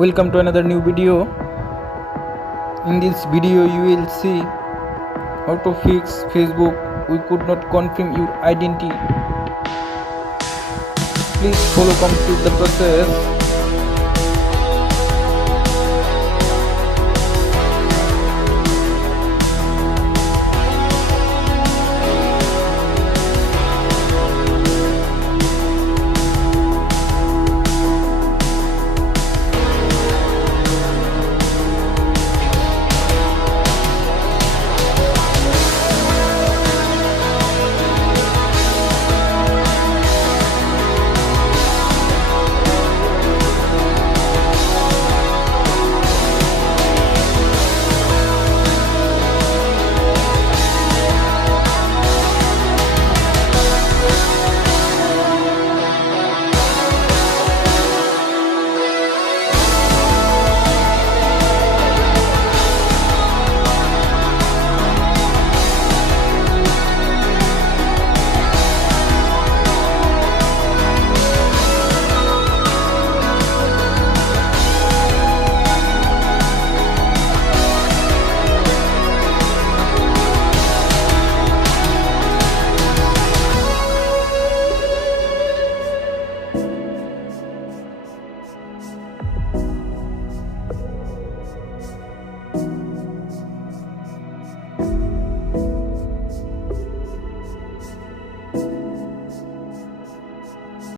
Welcome to another new video. In this video you will see how to fix Facebook we could not confirm your identity. Please follow complete the process.